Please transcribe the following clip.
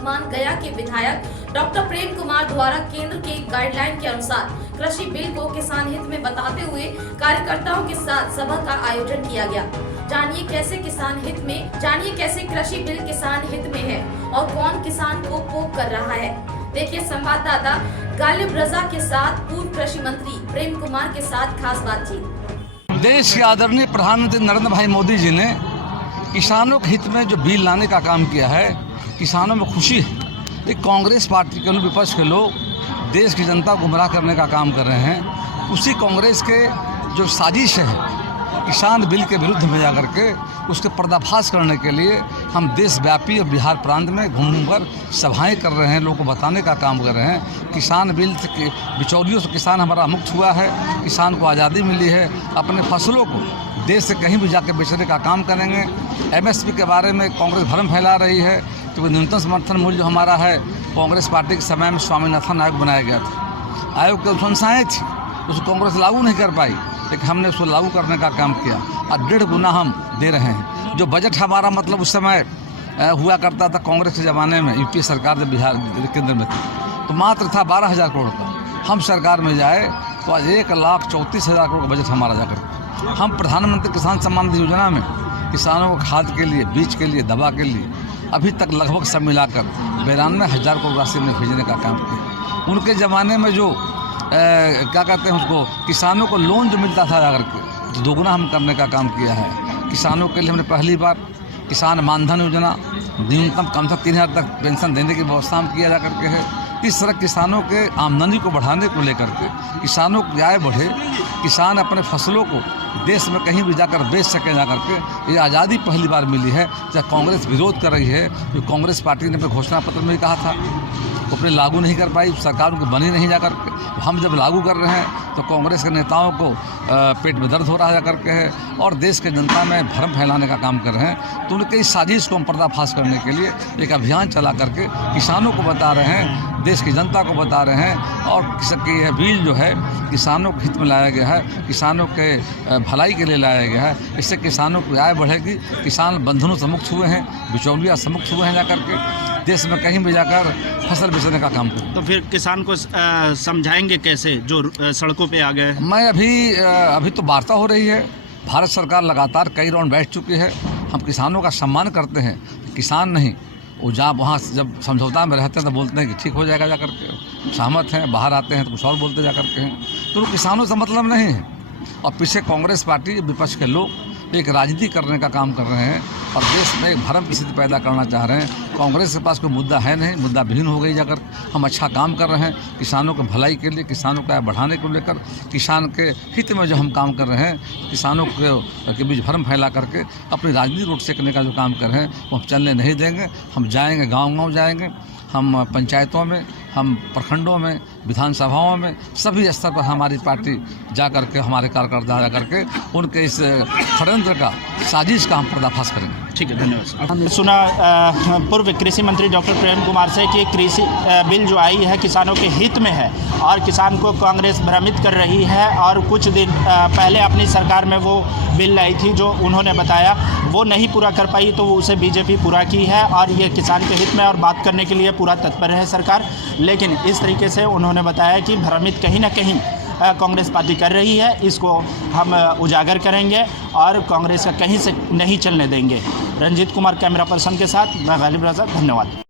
वर्तमान गया के विधायक डॉक्टर प्रेम कुमार द्वारा केंद्र के गाइडलाइन के अनुसार कृषि बिल को किसान हित में बताते हुए कार्यकर्ताओं के साथ सभा का आयोजन किया गया। जानिए कैसे कृषि बिल किसान हित में है और कौन किसान को पोक कर रहा है। देखिए संवाददाता गालिब रजा के साथ पूर्व कृषि मंत्री प्रेम कुमार के साथ खास बातचीत। देश के आदरणीय प्रधानमंत्री नरेंद्र भाई मोदी जी ने किसानों के हित में जो बिल लाने का काम किया है, किसानों में खुशी है। एक कांग्रेस पार्टी के विपक्ष के लोग देश की जनता को गुमराह करने का काम कर रहे हैं। उसी कांग्रेस के जो साजिश है किसान बिल के विरुद्ध में जाकर के उसके पर्दाफाश करने के लिए हम देशव्यापी और बिहार प्रांत में घूमकर सभाएं कर रहे हैं, लोगों को बताने का काम कर रहे हैं। किसान बिल से बिचौलियों से किसान हमारा मुक्त हुआ है, किसान को आज़ादी मिली है, अपने फसलों को देश से कहीं भी जाकर बेचने का काम करेंगे। MSP के बारे में कांग्रेस भ्रम फैला रही है, क्योंकि न्यूनतम समर्थन मूल्य जो हमारा है कांग्रेस पार्टी के समय में स्वामीनाथन आयोग बनाया गया था। आयोग की अनुशंसाएँ थी, उसको कांग्रेस लागू नहीं कर पाई, लेकिन हमने उसको लागू करने का काम किया और 1.5 गुना हम दे रहे हैं। जो बजट हमारा मतलब उस समय हुआ करता था कांग्रेस के ज़माने में, यूपी सरकार जब बिहार केंद्र में थी, तो मात्र था 12,000 करोड़ का। हम सरकार में जाए तो आज 1,34,000 करोड़ का बजट हमारा जाकर। हम प्रधानमंत्री किसान सम्मान निधि योजना में किसानों को खाद के लिए, बीज के लिए, दवा के लिए अभी तक लगभग सब मिलाकर 92,000 करोड़ राशि में भेजने का काम किया। उनके ज़माने में जो क्या कहते हैं उसको, किसानों को लोन जो मिलता था जाकर के, तो दोगुना हम करने का काम किया है। किसानों के लिए हमने पहली बार किसान मानधन योजना, न्यूनतम कम से 3,000 तक पेंशन देने की व्यवस्था हम किया जा करके है। इस तरह किसानों के आमदनी को बढ़ाने को लेकर के, किसानों की आय बढ़े, किसान अपने फसलों को देश में कहीं भी जाकर बेच सके जा करके, ये आज़ादी पहली बार मिली है। जब कांग्रेस विरोध कर रही है, तो कांग्रेस पार्टी ने अपने घोषणा पत्र में कहा था, वो अपने लागू नहीं कर पाई, सरकार उनको बनी नहीं जा करके। हम जब लागू कर रहे हैं तो कांग्रेस के नेताओं को पेट में दर्द हो रहा है करके है और देश के जनता में भ्रम फैलाने का काम कर रहे हैं। तो उनके इस साजिश को हम पर्दाफाश करने के लिए एक अभियान चला करके किसानों को बता रहे हैं, देश की जनता को बता रहे हैं। और यह बिल जो है किसानों के हित में लाया गया है, किसानों के भलाई के लिए लाया गया है। इससे किसानों की आय बढ़ेगी, किसान बंधनों से मुक्त हुए हैं, बिचौलिया से मुक्त हुए हैं जाकर के, देश में कहीं भी जाकर फसल बेचने का काम करें। तो फिर किसान को समझाएंगे कैसे जो सड़कों पे आ गए? मैं अभी तो वार्ता हो रही है। भारत सरकार लगातार कई राउंड बैठ चुकी है। हम किसानों का सम्मान करते हैं, किसान नहीं वो जहाँ वहाँ जब समझौता में रहते हैं तो बोलते हैं कि ठीक हो जाएगा जा करके, सहमत हैं, बाहर आते हैं तो कुछ और बोलते जा करके हैं। तो किसानों से मतलब नहीं है। और पीछे कांग्रेस पार्टी विपक्ष के लोग एक राजनीति करने का काम कर रहे हैं और देश में एक भ्रम की स्थिति पैदा करना चाह रहे हैं। कांग्रेस के पास कोई मुद्दा है नहीं, मुद्दा विहीन हो गई जाकर। हम अच्छा काम कर रहे हैं किसानों के भलाई के लिए, किसानों का आय बढ़ाने को लेकर, किसान के हित में जो हम काम कर रहे हैं, किसानों के बीच भ्रम फैला करके अपनी राजनीति रोड सेकने का जो काम कर रहे हैं वो हम चलने नहीं देंगे। हम जाएंगे, गाँव जाएंगे, हम पंचायतों में, हम प्रखंडों में, विधानसभाओं में, सभी स्तर पर हमारी पार्टी जा करके, हमारे कार्यकर्ता जा करके उनके इस षड्यंत्र का, साजिश का हम पर्दाफाश करेंगे। ठीक है, धन्यवाद। सुना पूर्व कृषि मंत्री डॉक्टर प्रेम कुमार से कि कृषि बिल जो आई है किसानों के हित में है और किसान को कांग्रेस भ्रमित कर रही है। और कुछ दिन पहले अपनी सरकार में वो बिल लाई थी जो उन्होंने बताया वो नहीं पूरा कर पाई, तो वो उसे बीजेपी पूरा की है और ये किसान के हित में और बात करने के लिए पूरा तत्पर है सरकार। लेकिन इस तरीके से उन्होंने बताया कि भ्रमित कहीं ना कहीं कांग्रेस पार्टी कर रही है, इसको हम उजागर करेंगे और कांग्रेस का कहीं से नहीं चलने देंगे। रंजीत कुमार कैमरा पर्सन के साथ मैं गालिब रजा, धन्यवाद।